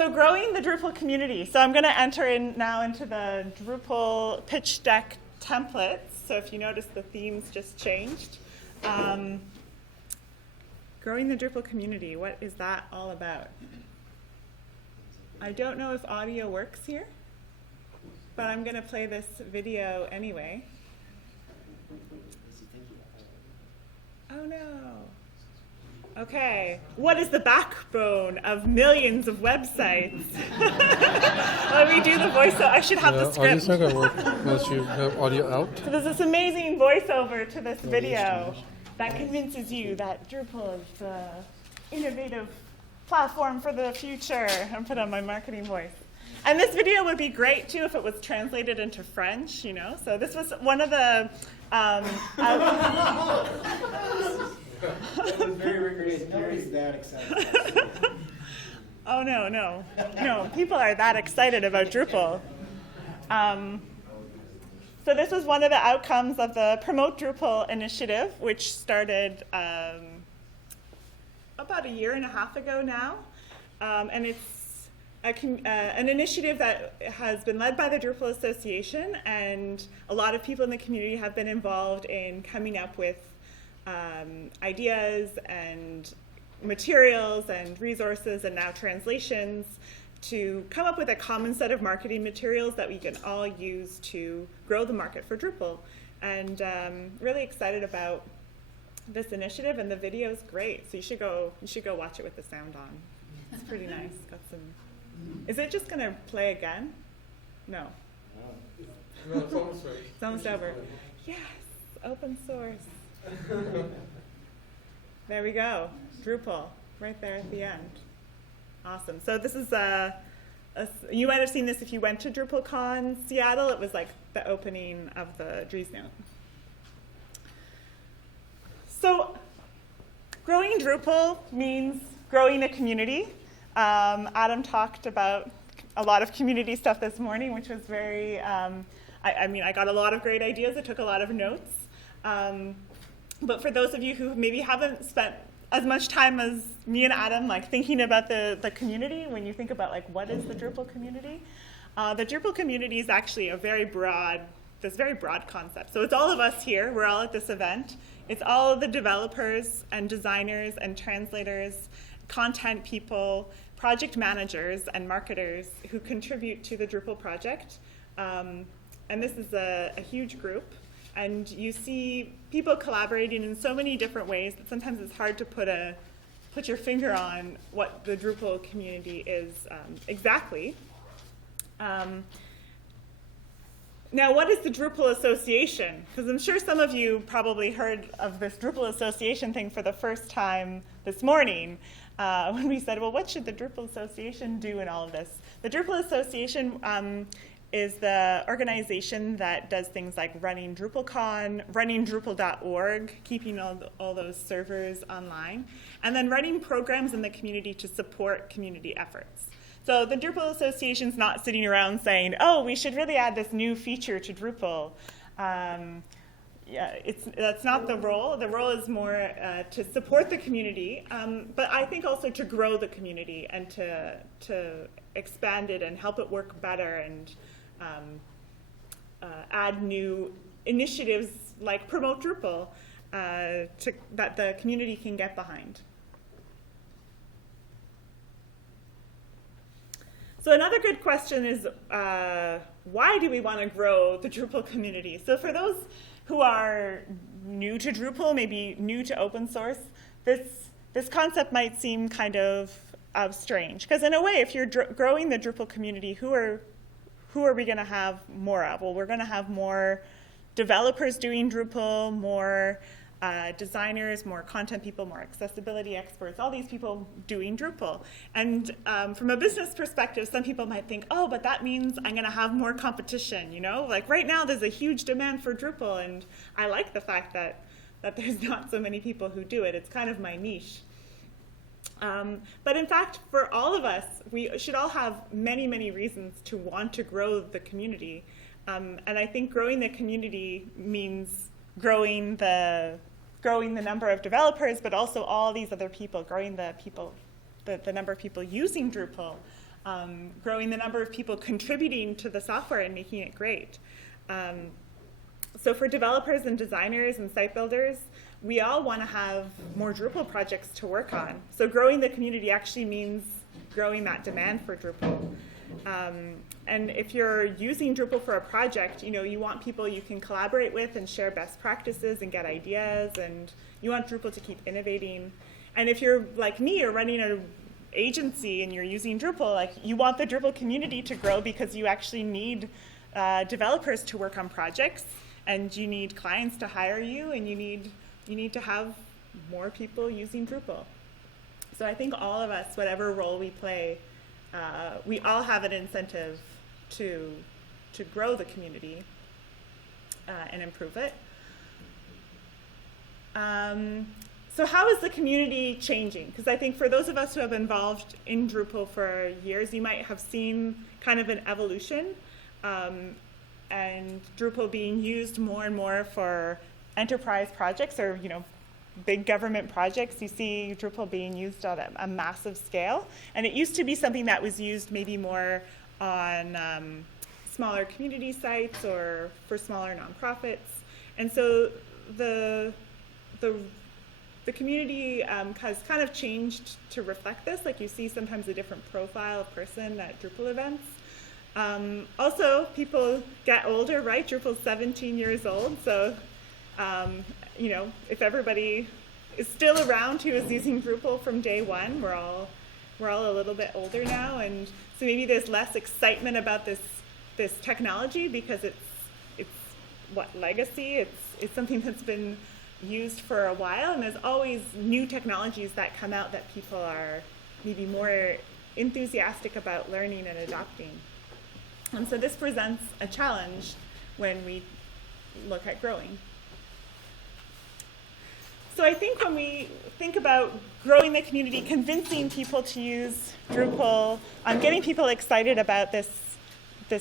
So growing the Drupal community. So I'm going to enter in now into the Drupal pitch deck templates. So if you notice, the themes just changed. Growing the Drupal community, what is that all about? I don't know if audio works here, but I'm going to play this video anyway. Oh no. Okay, what is the backbone of millions of websites? Let me do the voiceover. I should have the script. Audio's not going to work unless you have audio out. So there's this amazing voiceover to this video that convinces you that Drupal is the innovative platform for the future. I'm put on my marketing voice. And this video would be great too if it was translated into French, you know. So this was one of the. That was very rigorous. Nobody's that excited. Oh no! People are that excited about Drupal. So this was one of the outcomes of the Promote Drupal initiative, which started about a year and a half ago now, and it's an initiative that has been led by the Drupal Association, and a lot of people in the community have been involved in coming up with ideas and materials and resources and now translations to come up with a common set of marketing materials that we can all use to grow the market for Drupal. And really excited about this initiative, and the video is great. So you should go watch it with the sound on. It's pretty nice. Got some. Is it just going to play again? No. No, it's almost right. It's almost over. Yes, open source. There we go. Drupal, right there at the end. Awesome. So this is you might have seen this if you went to DrupalCon Seattle. It was like the opening of the Dries Note. So growing Drupal means growing a community. Adam talked about a lot of community stuff this morning, which was very, I got a lot of great ideas. I took a lot of notes. But for those of you who maybe haven't spent as much time as me and Adam, like thinking about the community, when you think about like what is the Drupal community, the Drupal community is actually a very broad concept. So it's all of us here. We're all at this event. It's all of the developers and designers and translators, content people, project managers and marketers who contribute to the Drupal project. And this is a huge group. And you see people collaborating in so many different ways that sometimes it's hard to put your finger on what the Drupal community is exactly. Now, what is the Drupal Association? Because I'm sure some of you probably heard of this Drupal Association thing for the first time this morning when we said, well, what should the Drupal Association do in all of this? The Drupal Association is the organization that does things like running DrupalCon, running Drupal.org, keeping all those servers online, and then running programs in the community to support community efforts. So the Drupal Association's not sitting around saying, oh, we should really add this new feature to Drupal. That's not the role. The role is more to support the community, but I think also to grow the community and to expand it and help it work better and add new initiatives like Promote Drupal that the community can get behind. So another good question is, why do we want to grow the Drupal community? So for those who are new to Drupal, maybe new to open source, this concept might seem kind of strange. Because in a way, if you're growing the Drupal community, who are we going to have more of? Well, we're going to have more developers doing Drupal, more designers, more content people, more accessibility experts, all these people doing Drupal. And from a business perspective, some people might think, oh, but that means I'm going to have more competition, you know? Like right now, there's a huge demand for Drupal, and I like the fact that there's not so many people who do it. It's kind of my niche. But in fact, for all of us, we should all have many, many reasons to want to grow the community. And I think growing the community means growing the number of developers, but also all these other people, growing the number of people using Drupal, growing the number of people contributing to the software and making it great. So for developers and designers and site builders, we all want to have more Drupal projects to work on. So growing the community actually means growing that demand for Drupal. And if you're using Drupal for a project, you want people you can collaborate with and share best practices and get ideas, and you want Drupal to keep innovating. And if you're like me, you're running an agency and you're using Drupal, you want the Drupal community to grow because you actually need developers to work on projects, and you need clients to hire you, and you need to have more people using Drupal. So I think all of us, whatever role we play, we all have an incentive to grow the community and improve it. So how is the community changing? Because I think for those of us who have been involved in Drupal for years, you might have seen kind of an evolution, and Drupal being used more and more for enterprise projects or big government projects. You see Drupal being used on a massive scale, and it used to be something that was used maybe more on smaller community sites or for smaller nonprofits. And so the community has kind of changed to reflect this. You see sometimes a different profile of person at Drupal events. Also, people get older, right? Drupal's 17 years old, so if everybody is still around who is using Drupal from day one, we're all a little bit older now, and so maybe there's less excitement about this technology because it's legacy. It's something that's been used for a while, and there's always new technologies that come out that people are maybe more enthusiastic about learning and adopting. And so this presents a challenge when we look at growing. So I think when we think about growing the community, convincing people to use Drupal, getting people excited about this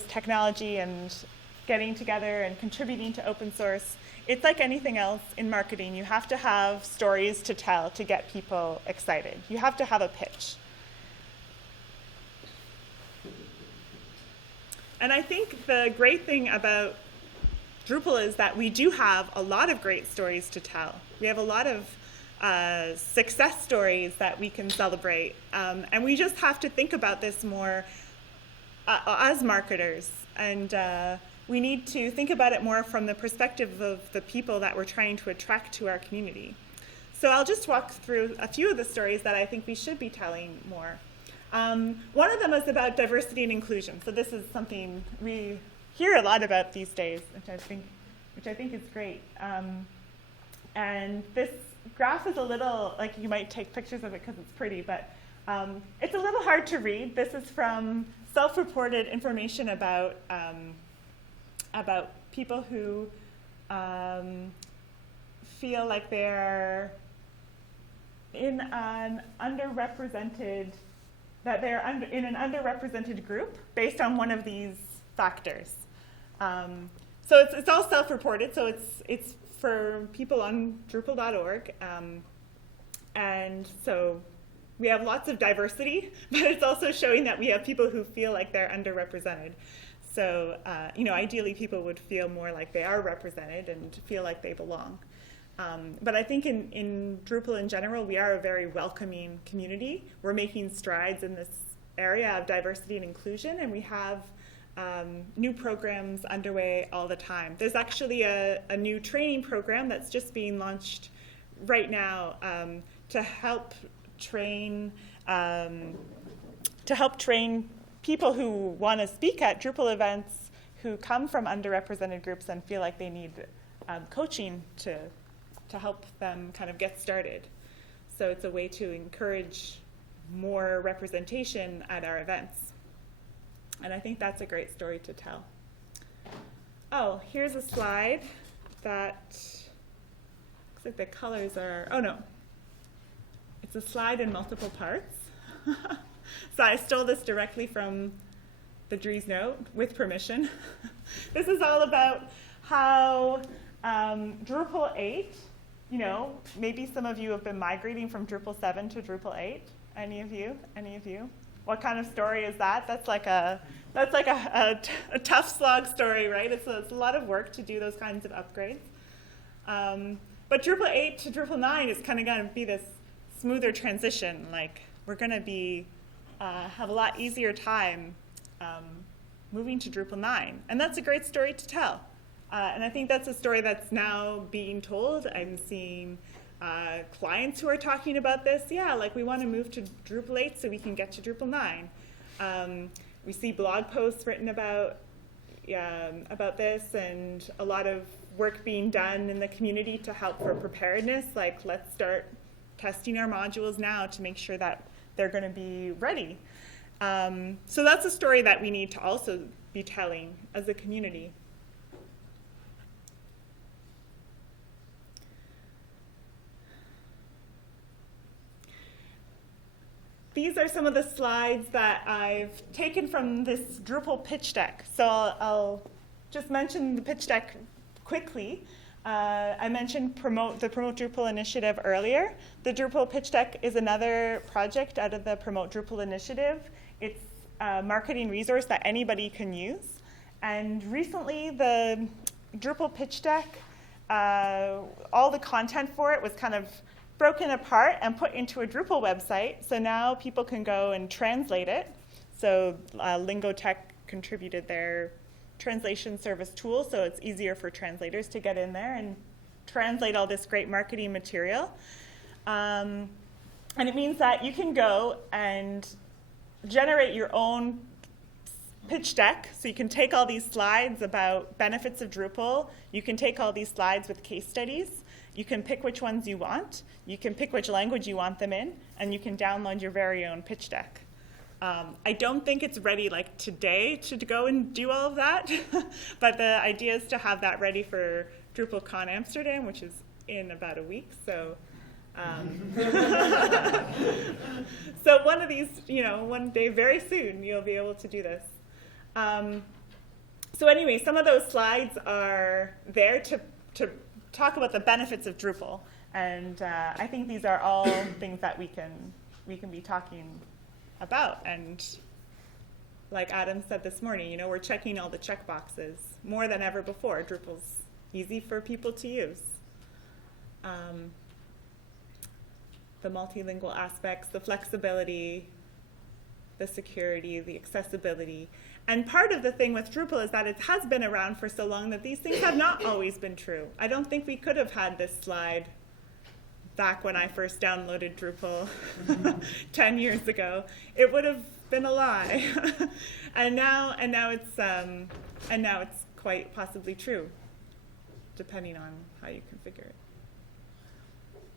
technology and getting together and contributing to open source, it's like anything else in marketing. You have to have stories to tell to get people excited. You have to have a pitch. And I think the great thing about Drupal is that we do have a lot of great stories to tell. We have a lot of success stories that we can celebrate. And we just have to think about this more as marketers. And we need to think about it more from the perspective of the people that we're trying to attract to our community. So I'll just walk through a few of the stories that I think we should be telling more. One of them is about diversity and inclusion. So this is something we hear a lot about these days, which I think is great. And this graph is a little, you might take pictures of it because it's pretty, but it's a little hard to read. This is from self-reported information about people who feel like they're in an underrepresented group based on one of these factors. So it's all self-reported, so it's for people on Drupal.org, and so we have lots of diversity, but it's also showing that we have people who feel like they're underrepresented. So ideally people would feel more like they are represented and feel like they belong. But I think in Drupal in general, we are a very welcoming community. We're making strides in this area of diversity and inclusion, and we have new programs underway all the time. There's actually a new training program that's just being launched right now to help train people who want to speak at Drupal events who come from underrepresented groups and feel like they need coaching to help them kind of get started. So it's a way to encourage more representation at our events. And I think that's a great story to tell. Oh, here's a slide that looks like the colors are, oh no. It's a slide in multiple parts. So I stole this directly from the Dries note with permission. This is all about how Drupal 8, maybe some of you have been migrating from Drupal 7 to Drupal 8. Any of you? What kind of story is that? That's like a tough slog story, right? It's a lot of work to do those kinds of upgrades. But Drupal 8 to Drupal 9 is kind of going to be this smoother transition. Like, we're going to be have a lot easier time moving to Drupal 9. And that's a great story to tell. And I think that's a story that's now being told. I'm seeing clients who are talking about this. Yeah, like, we want to move to Drupal 8 so we can get to Drupal 9. We see blog posts written about this, and a lot of work being done in the community to help for preparedness. Like, let's start testing our modules now to make sure that they're going to be ready. So that's a story that we need to also be telling as a community. These are some of the slides that I've taken from this Drupal pitch deck. So I'll just mention the pitch deck quickly. I mentioned the Promote Drupal initiative earlier. The Drupal pitch deck is another project out of the Promote Drupal initiative. It's a marketing resource that anybody can use. And recently, the Drupal pitch deck, all the content for it was kind of broken apart and put into a Drupal website. So now people can go and translate it. So Lingotech contributed their translation service tool, so it's easier for translators to get in there and translate all this great marketing material. And it means that you can go and generate your own pitch deck. So you can take all these slides about benefits of Drupal. You can take all these slides with case studies. You can pick which ones you want. You can pick which language you want them in, and you can download your very own pitch deck. I don't think it's ready like today to go and do all of that, but the idea is to have that ready for DrupalCon Amsterdam, which is in about a week. So, so one of these, one day very soon, you'll be able to do this. So anyway, some of those slides are there to talk about the benefits of Drupal, and I think these are all things that we can be talking about. And like Adam said this morning, we're checking all the check boxes more than ever before. Drupal's easy for people to use. The multilingual aspects, the flexibility, the security, the accessibility. And part of the thing with Drupal is that it has been around for so long that these things have not always been true. I don't think we could have had this slide back when I first downloaded Drupal 10 years ago. It would have been a lie. and now it's quite possibly true, depending on how you configure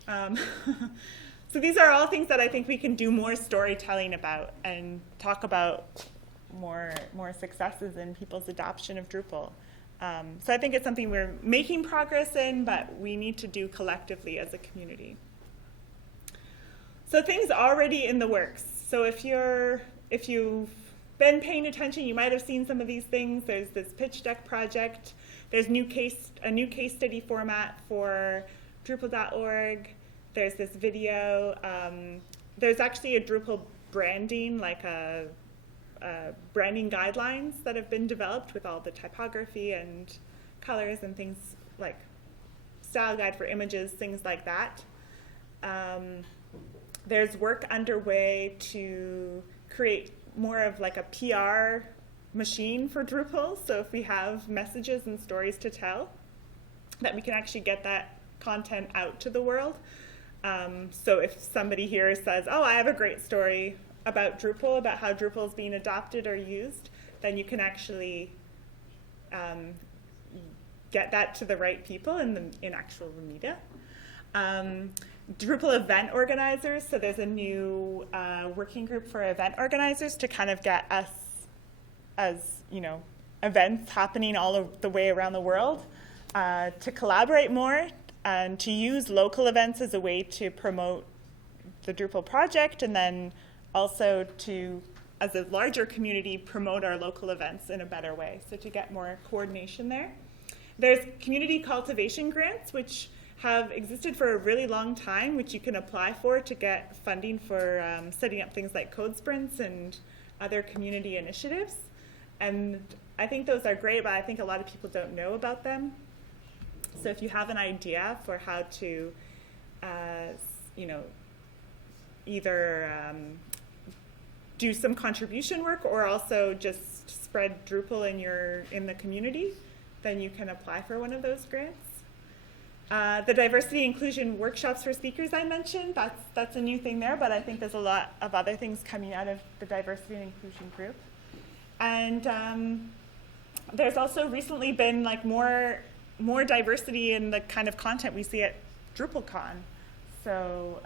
it. So these are all things that I think we can do more storytelling about and talk about more successes in people's adoption of Drupal. So I think it's something we're making progress in, but we need to do collectively as a community. So things already in the works. So if you've been paying attention, you might have seen some of these things. There's this pitch deck project. There's a new case study format for Drupal.org. There's this video. There's actually a Drupal branding, like a branding guidelines that have been developed with all the typography and colors and things, like style guide for images, things like that. There's work underway to create more of like a PR machine for Drupal. So if we have messages and stories to tell, that we can actually get that content out to the world. So if somebody here says, oh, I have a great story about Drupal, about how Drupal is being adopted or used, then you can actually get that to the right people in actual media. Drupal event organizers, so there's a new working group for event organizers to kind of get us, as events happening all the way around the world, to collaborate more and to use local events as a way to promote the Drupal project, and then also to, as a larger community, promote our local events in a better way, so to get more coordination there. There's community cultivation grants, which have existed for a really long time, which you can apply for to get funding for setting up things like code sprints and other community initiatives. And I think those are great, but I think a lot of people don't know about them. So if you have an idea for how to, either do some contribution work or also just spread Drupal in the community, then you can apply for one of those grants. The diversity inclusion workshops for speakers I mentioned, that's a new thing there, but I think there's a lot of other things coming out of the diversity and inclusion group. And there's also recently been like more diversity in the kind of content we see at DrupalCon. So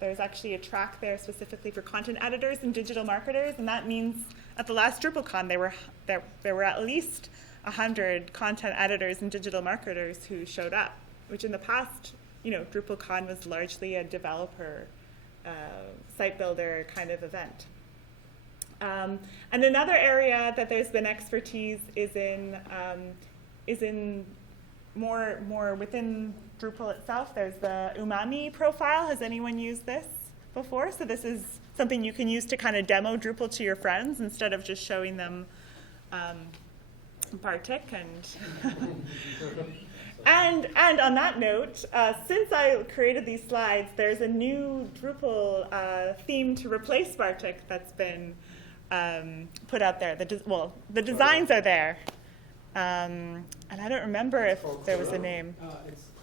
there's actually a track there specifically for content editors and digital marketers, and that means at the last DrupalCon there were at least 100 content editors and digital marketers who showed up, which in the past, DrupalCon was largely a developer, site builder kind of event. And another area that there's been expertise is in more within Drupal itself. There's the Umami profile. Has anyone used this before? So this is something you can use to kind of demo Drupal to your friends instead of just showing them Bartik and on that note, since I created these slides, there's a new Drupal theme to replace Bartik that's been put out there. The designs are there, and I don't remember if there was a name.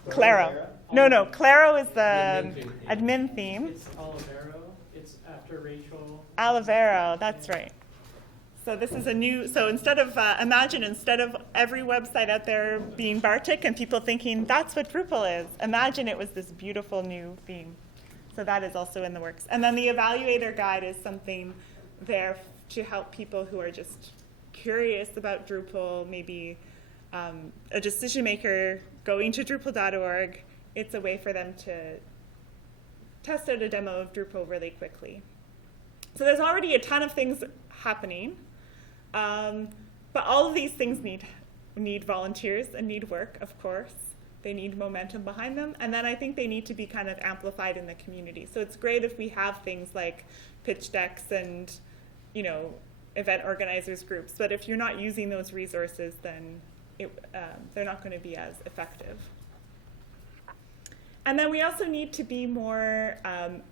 Claro. No. Claro is the admin theme. It's Olivero. It's after Rachel. Olivero. That's right. So this is a new, so instead of every website out there being Bartik and people thinking that's what Drupal is, imagine it was this beautiful new theme. So that is also in the works. And then the evaluator guide is something there to help people who are just curious about Drupal, maybe a decision maker going to Drupal.org. It's a way for them to test out a demo of Drupal really quickly. So there's already a ton of things happening. But all of these things need volunteers and need work, of course. They need momentum behind them. And then I think they need to be kind of amplified in the community. So it's great if we have things like pitch decks and, event organizers groups. But if you're not using those resources, then they're not going to be as effective. And then we also need to be more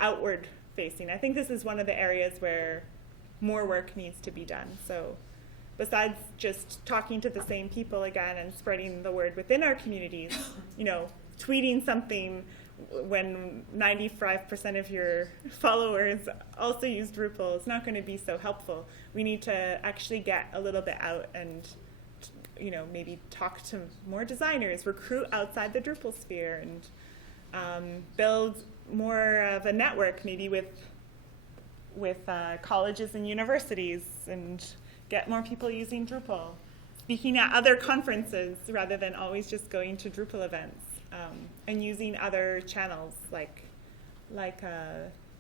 outward facing. I think this is one of the areas where more work needs to be done. So besides just talking to the same people again and spreading the word within our communities, tweeting something when 95% of your followers also use Drupal is not going to be so helpful. We need to actually get a little bit out and maybe talk to more designers, recruit outside the Drupal sphere, and build more of a network maybe with colleges and universities, and get more people using Drupal, speaking at other conferences rather than always just going to Drupal events, and using other channels like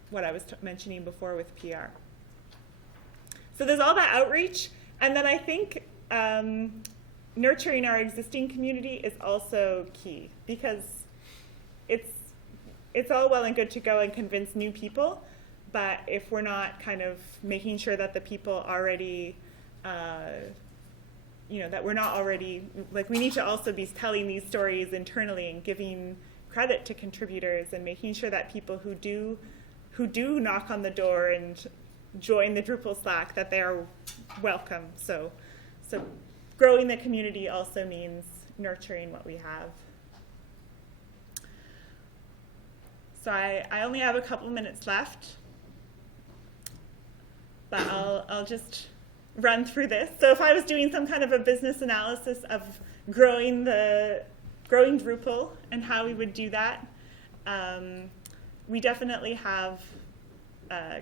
what I was mentioning before with PR. So there's all that outreach, and then I think nurturing our existing community is also key, because it's all well and good to go and convince new people, but if we're not kind of making sure that the people already, that we're not already, we need to also be telling these stories internally and giving credit to contributors and making sure that people who do knock on the door and join the Drupal Slack, that they are welcome. So growing the community also means nurturing what we have. So I only have a couple minutes left, but I'll just run through this. So if I was doing some kind of a business analysis of growing Drupal and how we would do that, we definitely have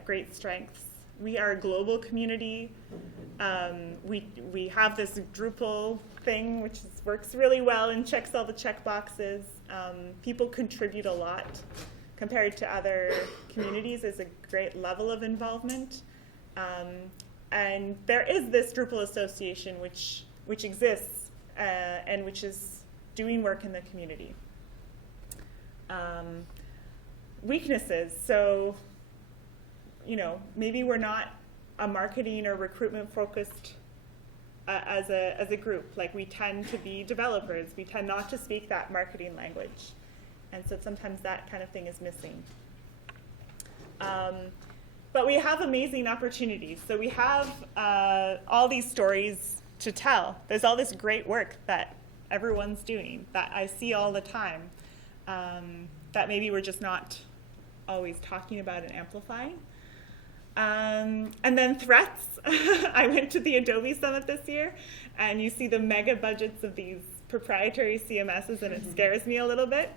great strengths. We are a global community. We have this Drupal thing, which works really well and checks all the check boxes. People contribute a lot compared to other communities. There's a great level of involvement. And there is this Drupal Association which exists and which is doing work in the community. weaknesses. So, maybe we're not a marketing or recruitment focused as a group. Like, we tend to be developers. We tend not to speak that marketing language. And so sometimes that kind of thing is missing. But we have amazing opportunities. So we have all these stories to tell. There's all this great work that everyone's doing that I see all the time that maybe we're just not always talking about and amplifying. And then threats. I went to the Adobe Summit this year, and you see the mega budgets of these proprietary CMSs, and it scares me a little bit.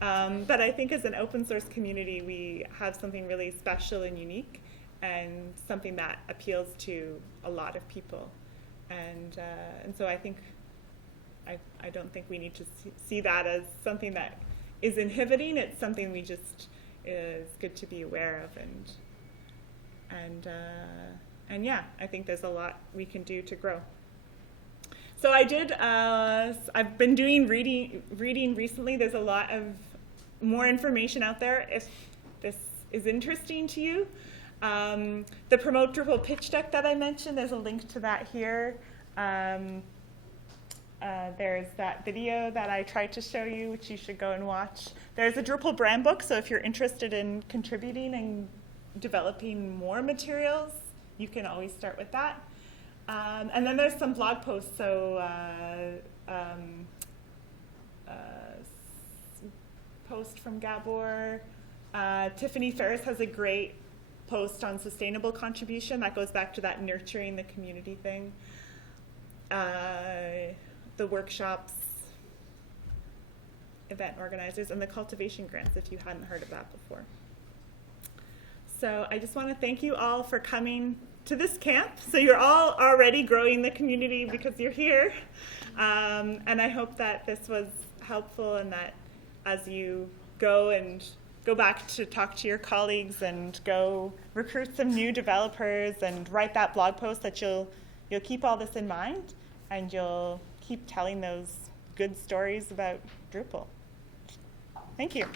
But I think as an open source community, we have something really special and unique, and something that appeals to a lot of people. And so I think, I don't think we need to see that as something that is inhibiting. It's something we just is good to be aware of, and yeah, I think there's a lot we can do to grow. So I've been doing reading recently. There's a lot of more information out there if this is interesting to you. The Promote Drupal pitch deck that I mentioned, there's a link to that here. There's that video that I tried to show you, which you should go and watch. There's a Drupal brand book, so if you're interested in contributing and developing more materials, you can always start with that. And then there's some blog posts. So post from Gabor. Tiffany Ferris has a great post on sustainable contribution that goes back to that nurturing the community thing. The workshops, event organizers, and the cultivation grants, if you hadn't heard of that before. So I just want to thank you all for coming to this camp. So you're all already growing the community because you're here. And I hope that this was helpful, and that as you go back to talk to your colleagues and go recruit some new developers and write that blog post, that you'll keep all this in mind, and you'll keep telling those good stories about Drupal. Thank you.